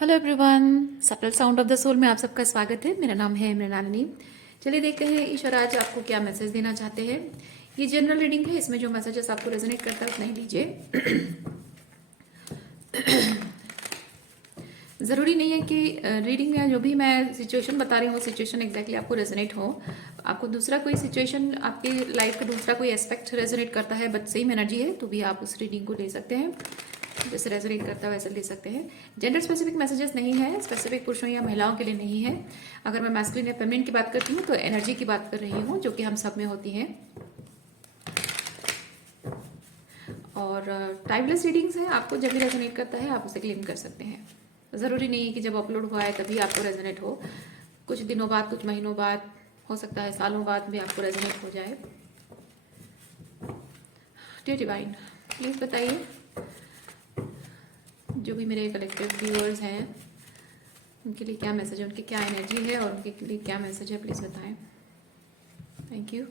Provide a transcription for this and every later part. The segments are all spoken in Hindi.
Hello everyone, subtle sound of the soul में आप सबका स्वागत है। मेरा नाम है मृणालिनी। चलिए देखते हैं ईश्वर आज आपको क्या मैसेज देना चाहते हैं। ये जनरल रीडिंग है, इसमें जो मैसेजेस आपको रेजोनेट करता है उतना ही लीजिए। ज़रूरी नहीं है कि रीडिंग में जो भी मैं सिचुएशन बता रही हूँ सिचुएशन एग्जैक्टली आपको रेजोनेट हो। आपको दूसरा कोई सिचुएशन, आपकी लाइफ का दूसरा कोई एस्पेक्ट रेजोनेट करता है बट सेम एनर्जी है तो भी आप उस रीडिंग को ले सकते हैं। जैसे रेजोनेट करता है वैसे ले सकते हैं। जेंडर स्पेसिफिक मैसेजेस नहीं है, स्पेसिफिक पुरुषों या महिलाओं के लिए नहीं है। अगर मैं मैस्कुलिन या फेमिनिन की बात करती हूँ तो एनर्जी की बात कर रही हूँ जो कि हम सब में होती है। और टाइमलेस रीडिंग्स हैं, आपको जब भी रेजोनेट करता है आप उसे क्लेम कर सकते हैं। ज़रूरी नहीं है कि जब अपलोड हुआ है तभी आपको रेजोनेट हो। कुछ दिनों बाद, कुछ महीनों बाद, हो सकता है सालों बाद भी आपको रेजोनेट हो जाए। डियर डिवाइन, प्लीज़ बताइए, जो भी मेरे कलेक्टिव व्यूअर्स हैं उनके लिए क्या मैसेज है, उनकी क्या एनर्जी है और उनके लिए क्या मैसेज है, प्लीज़ बताएं। Thank you.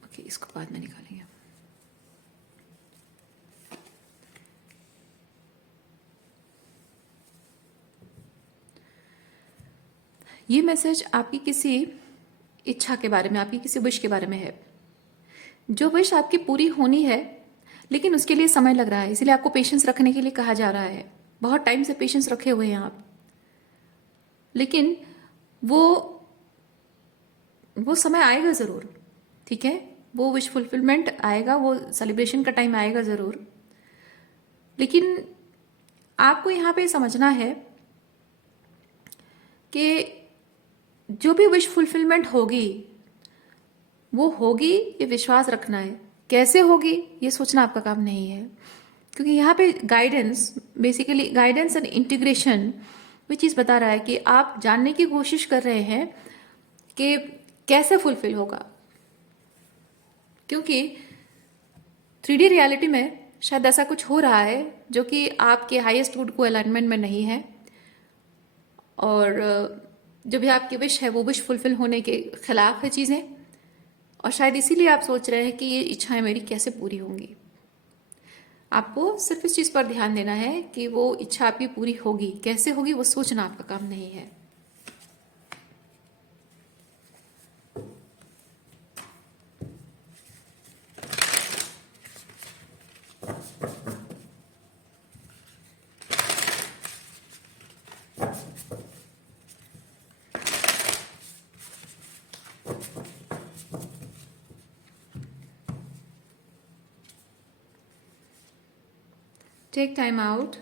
ओके, इसको बाद में निकालेंगे। ये मैसेज आपकी किसी इच्छा के बारे में, आपकी किसी विश के बारे में है। जो विश आपकी पूरी होनी है लेकिन उसके लिए समय लग रहा है, इसलिए आपको पेशेंस रखने के लिए कहा जा रहा है। बहुत टाइम से पेशेंस रखे हुए हैं आप, लेकिन वो समय आएगा ज़रूर। ठीक है, वो विश फुलफिलमेंट आएगा, वो सेलिब्रेशन का टाइम आएगा ज़रूर। लेकिन आपको यहाँ पे समझना है कि जो भी विश फुलफिलमेंट होगी वो होगी, ये विश्वास रखना है। कैसे होगी ये सोचना आपका काम नहीं है, क्योंकि यहाँ पे guidance, basically guidance and integration वो चीज़ बता रहा है कि आप जानने की कोशिश कर रहे हैं कि कैसे फुलफिल होगा। क्योंकि 3D रियलिटी में शायद ऐसा कुछ हो रहा है जो कि आपके हाईएस्ट गुड को अलाइनमेंट में नहीं है, और जो भी आपकी विश है वो विश फुलफिल होने के खिलाफ है चीज़ें। और शायद इसीलिए आप सोच रहे हैं कि ये इच्छाएं मेरी कैसे पूरी होंगी। आपको सिर्फ इस चीज़ पर ध्यान देना है कि वो इच्छा आपकी पूरी होगी, कैसे होगी वो सोचना आपका काम नहीं है। टेक टाइम आउट,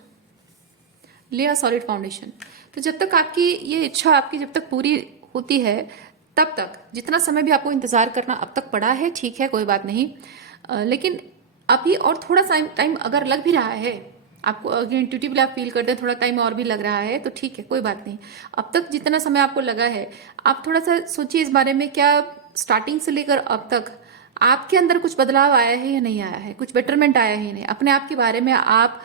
ले अ सॉलिड फाउंडेशन। तो जब तक आपकी ये इच्छा आपकी जब तक पूरी होती है तब तक जितना समय भी आपको इंतजार करना अब तक पड़ा है, ठीक है, कोई बात नहीं। लेकिन अभी और थोड़ा टाइम अगर लग भी रहा है आपको, अगर इंट्यूटिवली आप फील करते हैं थोड़ा टाइम और भी लग रहा है तो ठीक है, कोई बात नहीं। अब तक जितना समय आपको लगा है, आप थोड़ा सा सोचिए इस बारे में, क्या स्टार्टिंग से लेकर अब तक आपके अंदर कुछ बदलाव आया है या नहीं आया है, कुछ बेटरमेंट आया है या नहीं, अपने आप के बारे में आप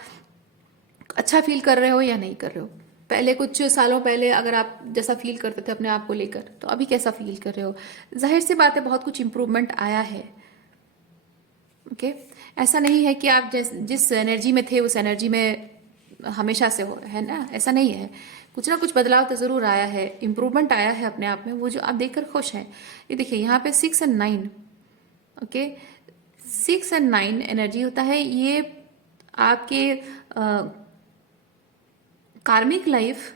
अच्छा फील कर रहे हो या नहीं कर रहे हो। पहले कुछ सालों पहले अगर आप जैसा फील करते थे अपने आप को लेकर, तो अभी कैसा फील कर रहे हो। जाहिर सी बात है बहुत कुछ इंप्रूवमेंट आया है। ओके, ऐसा नहीं है कि आप जिस एनर्जी में थे उस एनर्जी में हमेशा से हो, है ना, ऐसा नहीं है। कुछ ना कुछ बदलाव तो जरूर आया है, इंप्रूवमेंट आया है अपने आप में, वो जो आप देखकर खुश हैं। ये देखिए यहाँ पे 6 और 9, ओके, 6 और 9 एनर्जी होता है। ये आपके कार्मिक लाइफ,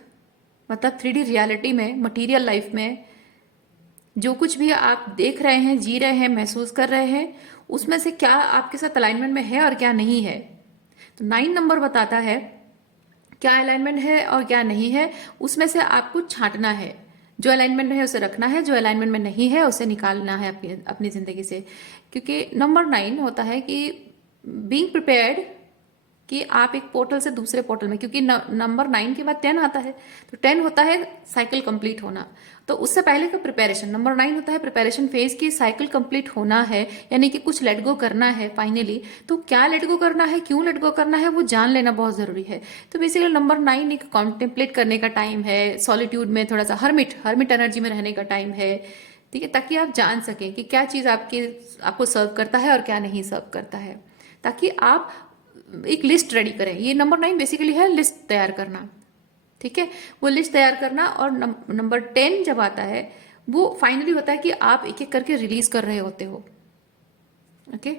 मतलब 3D रियलिटी में, मटेरियल लाइफ में जो कुछ भी आप देख रहे हैं, जी रहे हैं, महसूस कर रहे हैं, उसमें से क्या आपके साथ अलाइनमेंट में है और क्या नहीं है। तो 9 नंबर बताता है क्या अलाइनमेंट है और क्या नहीं है, उसमें से आपको छांटना है। जो अलाइनमेंट में है उसे रखना है, जो अलाइनमेंट में नहीं है उसे निकालना है अपनी जिंदगी से। क्योंकि नंबर 9 होता है कि बीइंग प्रिपेयर्ड कि आप एक पोर्टल से दूसरे पोर्टल में, क्योंकि नंबर 9 के बाद 10 आता है, तो 10 होता है साइकिल कंप्लीट होना, तो उससे पहले का प्रिपरेशन, नंबर 9 होता है प्रिपरेशन फेज की साइकिल कंप्लीट होना है, यानी कि कुछ लेट गो करना है फाइनली। तो क्या लेट गो करना है, क्यों लेट गो करना है, वो जान लेना बहुत जरूरी है। तो बेसिकली नंबर 9 एक कॉन्टेम्पलेट करने का टाइम है, सॉलिट्यूड में थोड़ा सा हर्मिट एनर्जी में रहने का टाइम है, ठीक है, ताकि आप जान सकें कि क्या चीज़ आपको सर्व करता है और क्या नहीं सर्व करता है, ताकि आप एक लिस्ट रेडी करें। ये नंबर 9 बेसिकली है लिस्ट तैयार करना, ठीक है, वो लिस्ट तैयार करना। और नंबर 10 जब आता है वो फाइनली होता है कि आप एक एक करके रिलीज कर रहे होते हो। ओके,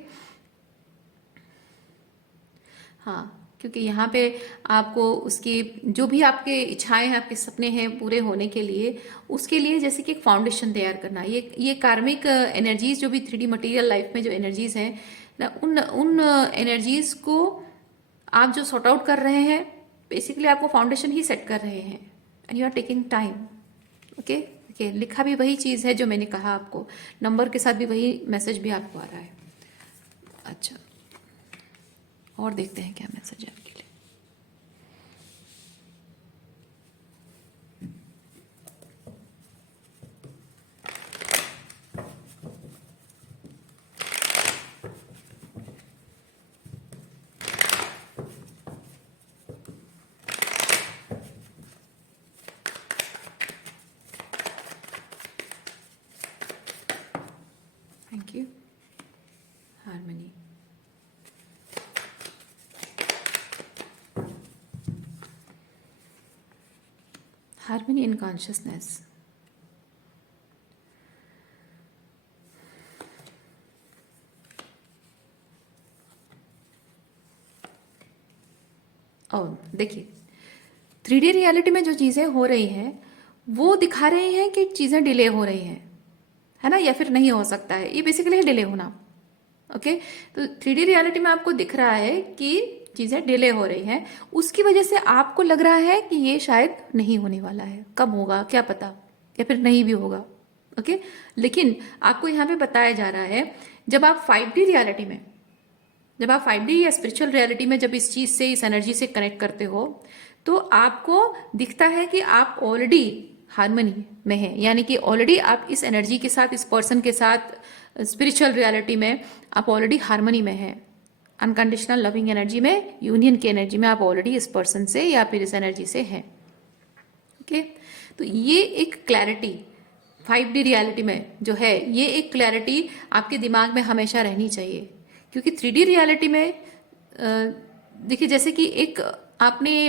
हाँ, क्योंकि यहाँ पे आपको उसकी जो भी आपके इच्छाएं हैं, आपके सपने हैं पूरे होने के लिए, उसके लिए जैसे कि एक फाउंडेशन तैयार करना, ये कार्मिक एनर्जीज जो भी 3D मटेरियल लाइफ में जो एनर्जीज हैं ना, उन एनर्जीज को आप जो सॉर्ट आउट कर रहे हैं, बेसिकली आपको फाउंडेशन ही सेट कर रहे हैं, and you are taking time. Okay, देखिए लिखा भी वही चीज़ है जो मैंने कहा आपको, नंबर के साथ भी वही मैसेज भी आपको आ रहा है। अच्छा, और देखते हैं क्या मैसेज है आपके लिए। Thank you. Harmony, harmony in consciousness. और देखिए 3D रियलिटी में जो चीज़ें हो रही हैं वो दिखा रही हैं कि चीज़ें डिले हो रही हैं, है ना, या फिर नहीं हो सकता है, ये बेसिकली है डिले होना। ओके, तो 3D रियलिटी में आपको दिख रहा है कि चीज़ें डिले हो रही हैं, उसकी वजह से आपको लग रहा है कि ये शायद नहीं होने वाला है, कब होगा क्या पता, या फिर नहीं भी होगा। ओके, लेकिन आपको यहाँ पे बताया जा रहा है जब आप 5D रियलिटी में, जब आप 5D या स्पिरिचुअल रियलिटी में जब इस चीज़ से, इस एनर्जी से कनेक्ट करते हो, तो आपको दिखता है कि आप ऑलरेडी हार्मनी में हैं, यानी कि ऑलरेडी आप इस एनर्जी के साथ, इस पर्सन के साथ, स्पिरिचुअल रियलिटी में आप ऑलरेडी हार्मनी में हैं, अनकंडीशनल लविंग एनर्जी में, यूनियन की एनर्जी में आप ऑलरेडी इस पर्सन से या फिर इस एनर्जी से हैं। ओके, तो ये एक क्लैरिटी 5D रियलिटी में जो है, ये एक क्लैरिटी आपके दिमाग में हमेशा रहनी चाहिए। क्योंकि 3D रियलिटी में देखिए, जैसे कि एक आपने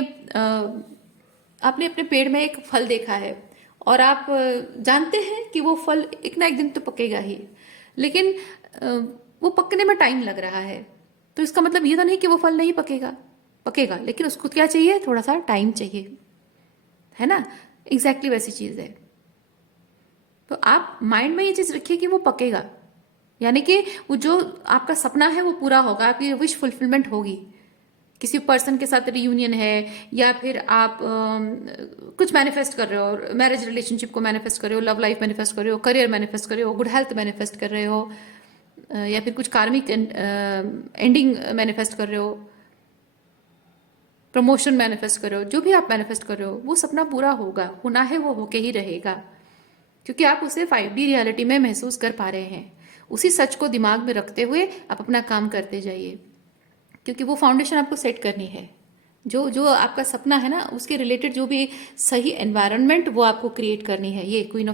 अपने पेड़ में एक फल देखा है और आप जानते हैं कि वो फल एक ना एक दिन तो पकेगा ही, लेकिन वो पकने में टाइम लग रहा है, तो इसका मतलब ये तो नहीं कि वो फल नहीं पकेगा, पकेगा, लेकिन उसको क्या चाहिए, थोड़ा सा टाइम चाहिए, है ना। एग्जैक्टली वैसी चीज़ है। तो आप माइंड में ये चीज़ रखिए कि वो पकेगा, यानी कि वो जो आपका सपना है वो पूरा होगा, आपकी विश फुलफिलमेंट होगी। किसी पर्सन के साथ रियूनियन है, या फिर आप कुछ मैनिफेस्ट कर रहे हो, मैरिज रिलेशनशिप को मैनिफेस्ट कर रहे हो, लव लाइफ मैनिफेस्ट कर रहे हो, करियर मैनिफेस्ट कर रहे हो, गुड हेल्थ मैनिफेस्ट कर रहे हो, या फिर कुछ कार्मिक एंडिंग मैनिफेस्ट कर रहे हो, प्रमोशन मैनिफेस्ट कर रहे हो, जो भी आप मैनिफेस्ट कर रहे हो वो सपना पूरा होगा, होना है, वो होके ही रहेगा, क्योंकि आप उसे 5D रियलिटी में महसूस कर पा रहे हैं। उसी सच को दिमाग में रखते हुए आप अपना काम करते जाइए, क्योंकि वो फाउंडेशन आपको सेट करनी है। जो जो आपका सपना है ना, उसके रिलेटेड जो भी सही एनवायरनमेंट वो आपको क्रिएट करनी है। ये क्वीन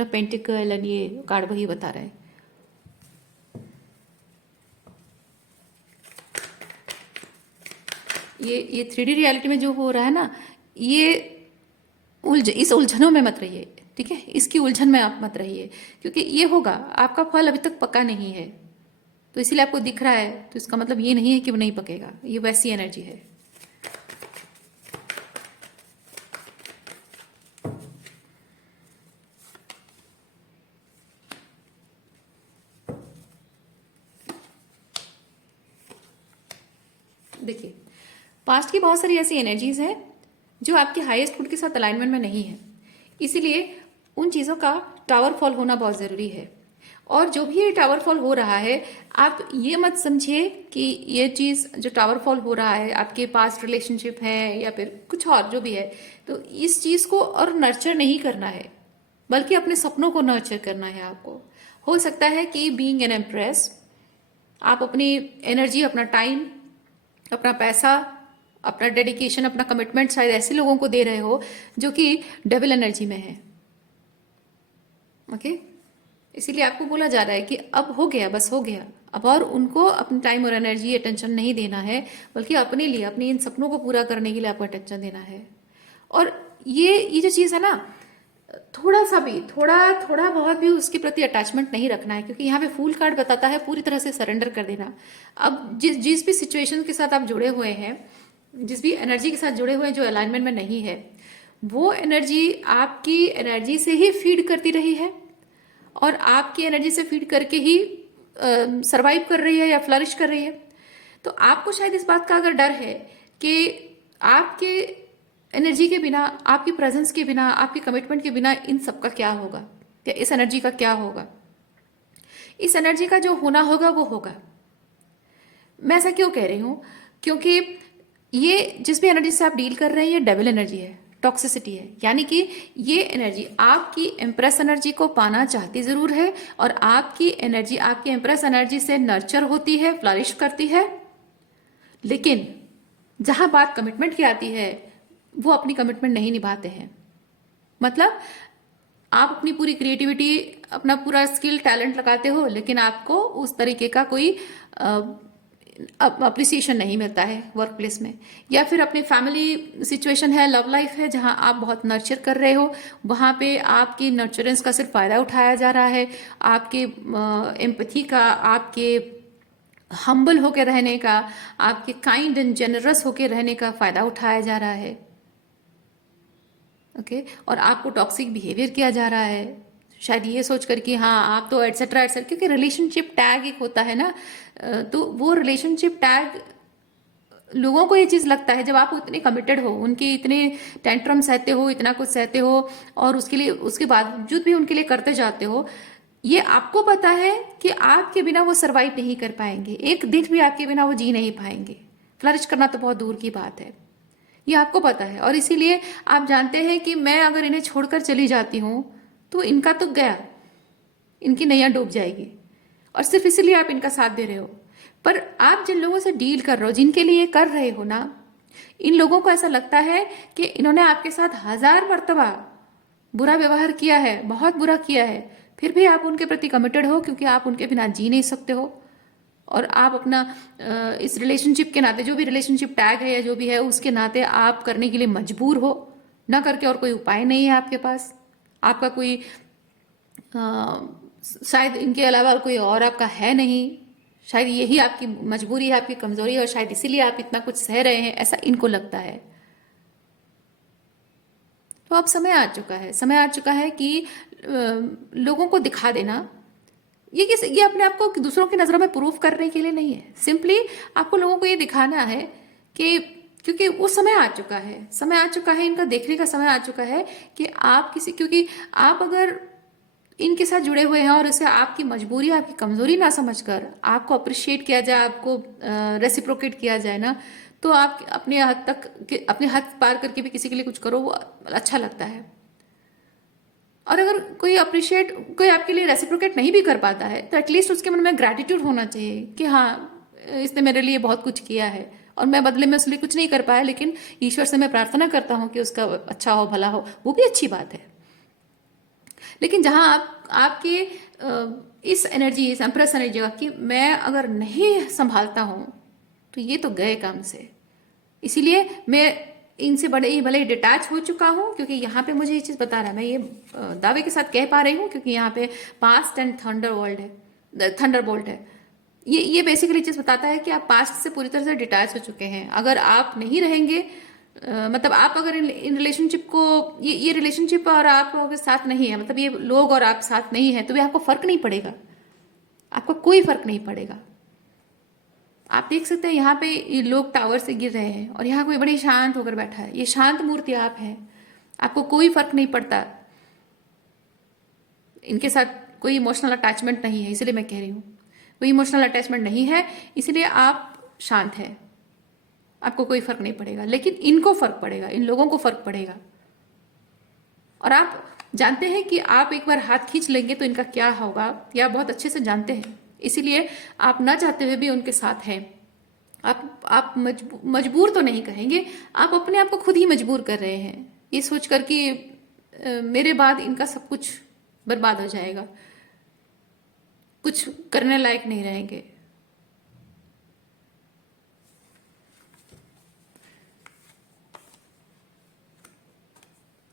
ऑफ पेंटिकल एंड ये कार्ड वही बता रहा है। ये 3D रियलिटी में जो हो रहा है ना, ये इस उलझनों में मत रहिए, ठीक है, इसकी उलझन में आप मत रहिए, क्योंकि ये होगा, आपका फल अभी तक पका नहीं है, तो इसीलिए आपको दिख रहा है, तो इसका मतलब ये नहीं है कि वो नहीं पकेगा, ये वैसी एनर्जी है। देखिए, पास्ट की बहुत सारी ऐसी एनर्जीज हैं जो आपके हाईएस्ट गुड के साथ अलाइनमेंट में नहीं है, इसीलिए उन चीज़ों का टावर फॉल होना बहुत ज़रूरी है। और जो भी ये टावर फॉल हो रहा है, आप ये मत समझिए कि ये चीज़ जो टावर फॉल हो रहा है आपके पास रिलेशनशिप है या फिर कुछ और जो भी है, तो इस चीज़ को और नर्चर नहीं करना है, बल्कि अपने सपनों को नर्चर करना है आपको। हो सकता है कि बीइंग एन एम्प्रेस आप अपनी एनर्जी, अपना टाइम, अपना पैसा, अपना डेडिकेशन, अपना कमिटमेंट शायद ऐसे लोगों को दे रहे हो जो कि डेविल एनर्जी में है। ओके, इसीलिए आपको बोला जा रहा है कि अब हो गया, बस हो गया, अब और उनको अपनी टाइम और एनर्जी अटेंशन नहीं देना है, बल्कि अपने लिए, अपने इन सपनों को पूरा करने के लिए आपको अटेंशन देना है। और ये जो चीज़ है ना, थोड़ा सा भी, थोड़ा थोड़ा बहुत भी उसके प्रति अटैचमेंट नहीं रखना है, क्योंकि यहाँ पे फूल कार्ड बताता है पूरी तरह से सरेंडर कर देना। अब जिस जिस भी सिचुएशन के साथ आप जुड़े हुए हैं, जिस भी एनर्जी के साथ जुड़े हुए हैं जो अलाइनमेंट में नहीं है, वो एनर्जी आपकी एनर्जी से ही फीड करती रही है और आपकी एनर्जी से फीड करके ही सरवाइव कर रही है या फ्लरिश कर रही है। तो आपको शायद इस बात का अगर डर है कि आपके एनर्जी के बिना, आपकी प्रेजेंस के बिना, आपके कमिटमेंट के बिना इन सब का क्या होगा, या इस एनर्जी का क्या होगा, इस एनर्जी का जो होना होगा वो होगा। मैं ऐसा क्यों कह रही हूँ? क्योंकि ये जिस भी एनर्जी से आप डील कर रहे हैं ये डेविल एनर्जी है, टॉक्सिसिटी है। यानी कि ये एनर्जी आपकी एम्प्रेस एनर्जी को पाना चाहती जरूर है, और आपकी एनर्जी आपकी एम्प्रेस एनर्जी से नर्चर होती है, फ्लरिश करती है, लेकिन जहां बात कमिटमेंट की आती है वो अपनी कमिटमेंट नहीं निभाते हैं। मतलब आप अपनी पूरी क्रिएटिविटी, अपना पूरा स्किल टैलेंट लगाते हो, लेकिन आपको उस तरीके का कोई अप्रिसिएशन नहीं मिलता है वर्क प्लेस में, या फिर अपनी फैमिली सिचुएशन है, लव लाइफ है, जहां आप बहुत नर्चर कर रहे हो, वहां पे आपकी नर्चरेंस का सिर्फ फायदा उठाया जा रहा है, आपके एम्पैथी का, आपके हम्बल होके रहने का, आपके काइंड एंड जेनरस होके रहने का फायदा उठाया जा रहा है। ओके, और आपको टॉक्सिक बिहेवियर किया जा रहा है, शायद ये सोचकर कि हाँ आप तो एटसेट्रा एटसेट्रा, क्योंकि रिलेशनशिप टैग एक होता है ना, तो वो रिलेशनशिप टैग लोगों को ये चीज़ लगता है, जब आप इतने कमिटेड हो, उनके इतने टेंट्रम सहते हो, इतना कुछ सहते हो, और उसके लिए, उसके बावजूद भी उनके लिए करते जाते हो, ये आपको पता है कि आपके बिना वो सरवाइव नहीं कर पाएंगे, एक दिन भी आपके बिना वो जी नहीं पाएंगे, फ्लरिश करना तो बहुत दूर की बात है, ये आपको पता है। और इसीलिए आप जानते हैं कि मैं अगर इन्हें छोड़कर चली जाती हूँ तो इनका तो गया, इनकी नैया डूब जाएगी, और सिर्फ इसीलिए आप इनका साथ दे रहे हो। पर आप जिन लोगों से डील कर रहे हो, जिनके लिए कर रहे हो ना, इन लोगों को ऐसा लगता है कि इन्होंने आपके साथ 1000 मर्तबा बुरा व्यवहार किया है, बहुत बुरा किया है, फिर भी आप उनके प्रति कमिटेड हो, क्योंकि आप उनके बिना जी नहीं सकते हो, और आप अपना इस रिलेशनशिप के नाते, जो भी रिलेशनशिप टैग है या जो भी है, उसके नाते आप करने के लिए मजबूर हो, ना करके और कोई उपाय नहीं है आपके पास, आपका कोई शायद इनके अलावा कोई और आपका है नहीं, शायद यही आपकी मजबूरी है, आपकी कमजोरी है, और शायद इसीलिए आप इतना कुछ सह रहे हैं, ऐसा इनको लगता है। तो अब समय आ चुका है, समय आ चुका है कि लोगों को दिखा देना, ये अपने आप को दूसरों की नजरों में प्रूफ करने के लिए नहीं है, सिंपली आपको लोगों को ये दिखाना है कि, क्योंकि वो समय आ चुका है, समय आ चुका है, इनका देखने का समय आ चुका है कि आप किसी, क्योंकि आप अगर इनके साथ जुड़े हुए हैं और इसे आपकी मजबूरी, आपकी कमजोरी ना समझकर आपको अप्रिशिएट किया जाए, आपको रेसिप्रोकेट किया जाए ना, तो आप अपने हद तक, अपने हद पार करके भी किसी के लिए कुछ करो, वो अच्छा लगता है। और अगर कोई अप्रिशिएट, कोई आपके लिए रेसिप्रोकेट नहीं भी कर पाता है, तो एटलीस्ट उसके मन में ग्रैटिट्यूड होना चाहिए कि हाँ इसने मेरे लिए बहुत कुछ किया है और मैं बदले में उसके लिए कुछ नहीं कर पाया, लेकिन ईश्वर से मैं प्रार्थना करता हूँ कि उसका अच्छा हो, भला हो, वो भी अच्छी बात है। लेकिन जहां आपके इस एनर्जी, इस एम्प्रेस एनर्जी की मैं अगर नहीं संभालता हूं, तो ये तो गए काम से। इसीलिए मैं इनसे बड़े ही भले ही डिटैच हो चुका हूं, क्योंकि यहाँ पे मुझे ये चीज बता रहा है, मैं ये दावे के साथ कह पा रही हूँ, क्योंकि यहाँ पे पास्ट एंड थंडर वर्ल्ड है, थंडर बोल्ट है। ये बेसिकली चीज बताता है कि आप पास्ट से पूरी तरह से डिटैच हो चुके हैं। अगर आप नहीं रहेंगे, मतलब आप अगर इन रिलेशनशिप को, ये रिलेशनशिप और आप अगर साथ नहीं है, मतलब ये लोग और आप साथ नहीं है, तो भी आपको फर्क नहीं पड़ेगा, आपको कोई फर्क नहीं पड़ेगा। आप देख सकते हैं यहाँ पे ये लोग टावर से गिर रहे हैं और यहाँ कोई बड़ी शांत होकर बैठा है, ये शांत मूर्ति आप हैं, आपको कोई फर्क नहीं पड़ता इनके साथ कोई इमोशनल अटैचमेंट नहीं है, इसलिए मैं कह रही हूँ कोई इमोशनल अटैचमेंट नहीं है, इसलिए आप शांत हैं, आपको कोई फर्क नहीं पड़ेगा। लेकिन इनको फर्क पड़ेगा, इन लोगों को फर्क पड़ेगा। और आप जानते हैं कि आप एक बार हाथ खींच लेंगे तो इनका क्या होगा, या बहुत अच्छे से जानते हैं, इसीलिए आप ना चाहते हुए भी उनके साथ हैं। आप मजबूर तो नहीं कहेंगे, आप अपने आप को खुद ही मजबूर कर रहे हैं, ये सोचकर कि मेरे बाद इनका सब कुछ बर्बाद हो जाएगा, कुछ करने लायक नहीं रहेंगे।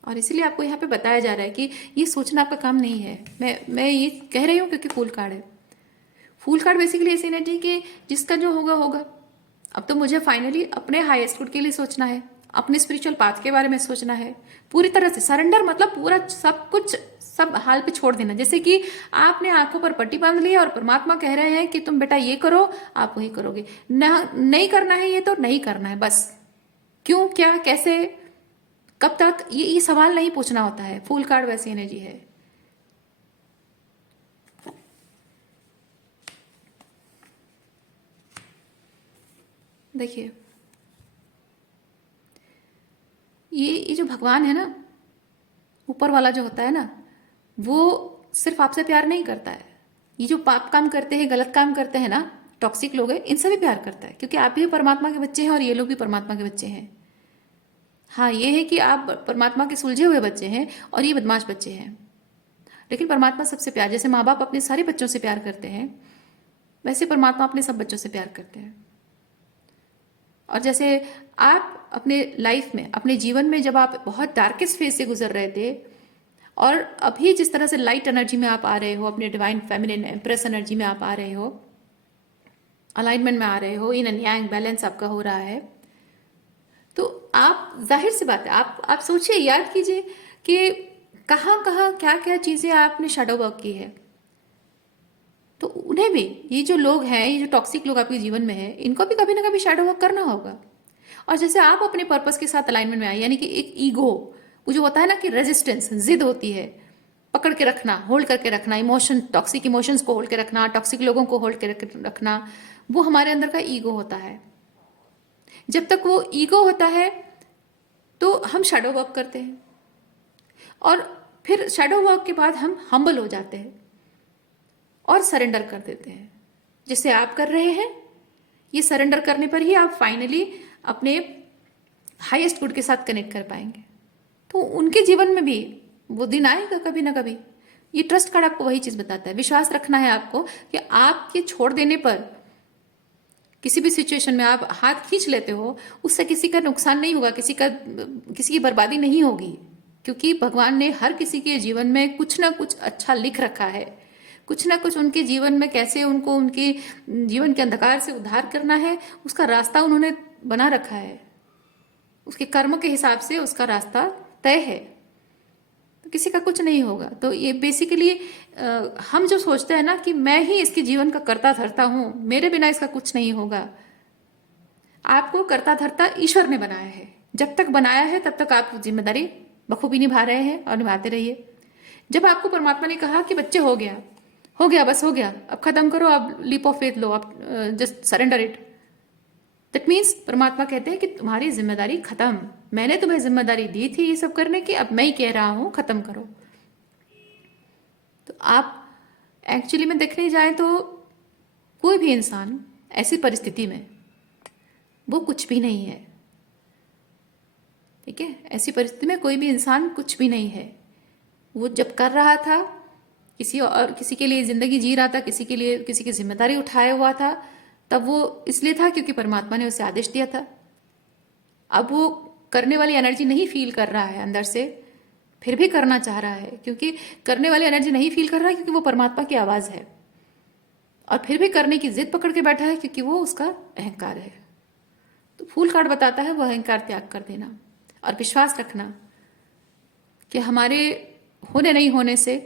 और इसीलिए आपको यहाँ पे बताया जा रहा है कि ये सोचना आपका काम नहीं है। मैं ये कह रही हूँ क्योंकि फूल कार्ड है। फूल कार्ड बेसिकली ऐसी एनर्जी कि जिसका जो होगा होगा। अब तो मुझे फाइनली अपने हाईएस्ट गुड के लिए सोचना है, अपने स्पिरिचुअल पाथ के बारे में सोचना है, पूरी तरह से सरेंडर, मतलब पूरा सब कुछ सब हाल पे छोड़ देना। जैसे कि आपने आंखों पर पट्टी बांध ली और परमात्मा कह रहे हैं कि तुम बेटा ये करो, आप वही करोगे, नहीं करना है ये तो नहीं करना है बस। क्यों, क्या, कैसे, कब तक, ये सवाल नहीं पूछना होता है। फूल कार्ड वैसी एनर्जी है। देखिए ये जो भगवान है ना, ऊपर वाला जो होता है ना, वो सिर्फ आपसे प्यार नहीं करता है। ये जो पाप काम करते हैं, गलत काम करते हैं ना, टॉक्सिक लोग हैं, इनसे भी प्यार करता है, क्योंकि आप भी परमात्मा के बच्चे हैं और ये लोग भी परमात्मा के बच्चे हैं। हाँ ये है कि आप परमात्मा के सुलझे हुए बच्चे हैं और ये बदमाश बच्चे हैं। लेकिन परमात्मा सबसे प्यार, जैसे माँ बाप अपने सारे बच्चों से प्यार करते हैं, वैसे परमात्मा अपने सब बच्चों से प्यार करते हैं। और जैसे आप अपने लाइफ में, अपने जीवन में जब आप बहुत डार्केस्ट फेज से गुजर रहे थे, और अभी जिस तरह से लाइट एनर्जी में आप आ रहे हो, अपने डिवाइन फेमिनिन एम्प्रेस एनर्जी में आप आ रहे हो, अलाइनमेंट में आ रहे हो, इन यांग बैलेंस आपका हो रहा है, तो आप जाहिर सी बात है, आप सोचिए, याद कीजिए कि कहाँ कहाँ क्या क्या चीजें आपने शैडो वर्क की है। तो उन्हें भी, ये जो लोग हैं, ये जो टॉक्सिक लोग आपके जीवन में है, इनको भी कभी ना कभी शैडो वर्क करना होगा। और जैसे आप अपने पर्पस के साथ अलाइनमेंट में आए, यानी कि एक ईगो, वो जो होता है ना कि रेजिस्टेंस, जिद होती है, पकड़ के रखना, होल्ड करके रखना, इमोशन, टॉक्सिक इमोशंस को होल्ड के रखना, टॉक्सिक लोगों को होल्ड के रखना, वो हमारे अंदर का ईगो होता है। जब तक वो ईगो होता है तो हम शैडो वर्क करते हैं, और फिर शैडो वर्क के बाद हम हम्बल हो जाते हैं और सरेंडर कर देते हैं, जैसे आप कर रहे हैं। ये सरेंडर करने पर ही आप फाइनली अपने हाईएस्ट गुड के साथ कनेक्ट कर पाएंगे। तो उनके जीवन में भी वो दिन आएगा कभी ना कभी। ये ट्रस्ट कार्ड आपको वही चीज बताता है। विश्वास रखना है आपको कि आपके छोड़ देने पर किसी भी सिचुएशन में आप हाथ खींच लेते हो, उससे किसी का नुकसान नहीं होगा, किसी की बर्बादी नहीं होगी, क्योंकि भगवान ने हर किसी के जीवन में कुछ ना कुछ अच्छा लिख रखा है। कुछ ना कुछ उनके जीवन में कैसे उनको उनके जीवन के अंधकार से उद्धार करना है, उसका रास्ता उन्होंने बना रखा है। उसके कर्म के हिसाब से उसका रास्ता तय है, तो किसी का कुछ नहीं होगा। तो ये बेसिकली हम जो सोचते हैं ना कि मैं ही इसके जीवन का कर्ता धर्ता हूं, मेरे बिना इसका कुछ नहीं होगा, आपको कर्ता धर्ता ईश्वर ने बनाया है। जब तक बनाया है तब तक आप जिम्मेदारी बखूबी निभा रहे हैं और निभाते रहिए। जब आपको परमात्मा ने कहा कि बच्चे हो गया, हो गया, बस हो गया, अब खत्म करो, अब लीप ऑफ फेथ लो, अब just surrender it, that means परमात्मा कहते हैं कि तुम्हारी जिम्मेदारी खत्म, मैंने तुम्हें जिम्मेदारी दी थी ये सब करने की, अब मैं ही कह रहा हूं खत्म करो। तो आप एक्चुअली में देखने जाए तो कोई भी इंसान ऐसी परिस्थिति में वो कुछ भी नहीं है, ठीक है। ऐसी परिस्थिति में कोई भी इंसान कुछ भी नहीं है। वो जब कर रहा था, किसी के लिए जिंदगी जी रहा था, किसी के लिए किसी की जिम्मेदारी उठाया हुआ था, तब वो इसलिए था क्योंकि परमात्मा ने उसे आदेश दिया था। अब वो करने वाली एनर्जी नहीं फील कर रहा है अंदर से, फिर भी करना चाह रहा है, क्योंकि करने वाली एनर्जी नहीं फील कर रहा है क्योंकि वो परमात्मा की आवाज है, और फिर भी करने की जिद पकड़ के बैठा है क्योंकि वो उसका अहंकार है। तो फूल कार्ड बताता है वो अहंकार त्याग कर देना और विश्वास रखना कि हमारे होने नहीं होने से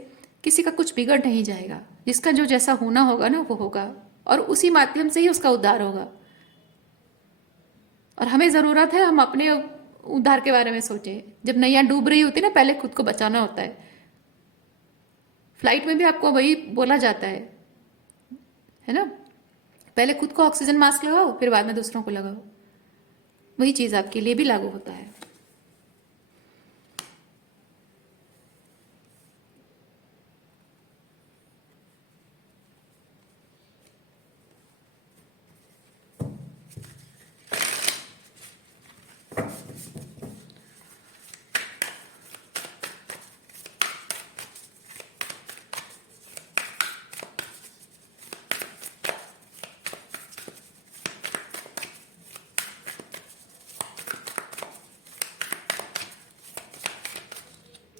किसी का कुछ बिगड़ नहीं जाएगा। जिसका जो जैसा होना होगा ना वो होगा, और उसी माध्यम से ही उसका उद्धार होगा। और हमें जरूरत है हम अपने उद्धार के बारे में सोचें। जब नैया डूब रही होती है ना, पहले खुद को बचाना होता है। फ्लाइट में भी आपको वही बोला जाता है ना, पहले खुद को ऑक्सीजन मास्क लगाओ फिर बाद में दूसरों को लगाओ। वही चीज आपके लिए भी लागू होता है।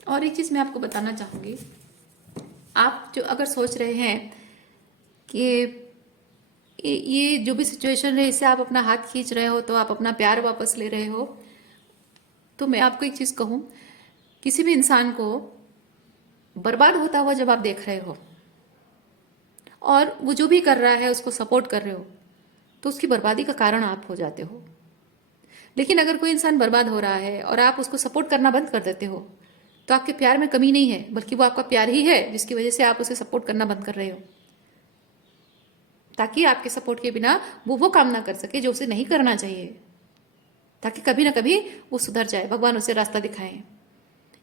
और एक चीज मैं आपको बताना चाहूंगी, आप जो अगर सोच रहे हैं कि ये जो भी सिचुएशन है इससे आप अपना हाथ खींच रहे हो तो आप अपना प्यार वापस ले रहे हो, तो मैं आपको एक चीज कहूं, किसी भी इंसान को बर्बाद होता हुआ जब आप देख रहे हो और वो जो भी कर रहा है उसको सपोर्ट कर रहे हो, तो उसकी बर्बादी का कारण आप हो जाते हो। लेकिन अगर कोई इंसान बर्बाद हो रहा है और आप उसको सपोर्ट करना बंद कर देते हो, तो आपके प्यार में कमी नहीं है, बल्कि वो आपका प्यार ही है जिसकी वजह से आप उसे सपोर्ट करना बंद कर रहे हो, ताकि आपके सपोर्ट के बिना वो काम ना कर सके जो उसे नहीं करना चाहिए, ताकि कभी ना कभी वो सुधर जाए, भगवान उसे रास्ता दिखाएं।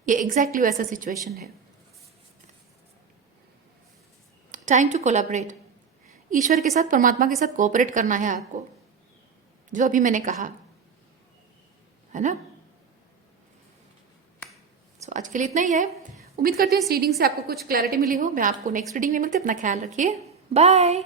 ये एग्जैक्टली वैसा सिचुएशन है। टाइम टू कोलैबोरेट, ईश्वर के साथ, परमात्मा के साथ कोऑपरेट करना है आपको, जो अभी मैंने कहा है ना। सो आज के लिए इतना ही है। उम्मीद करती हूँ इस रीडिंग से आपको कुछ क्लैरिटी मिली हो। मैं आपको नेक्स्ट रीडिंग में मिलती हूँ। अपना ख्याल रखिए। बाय।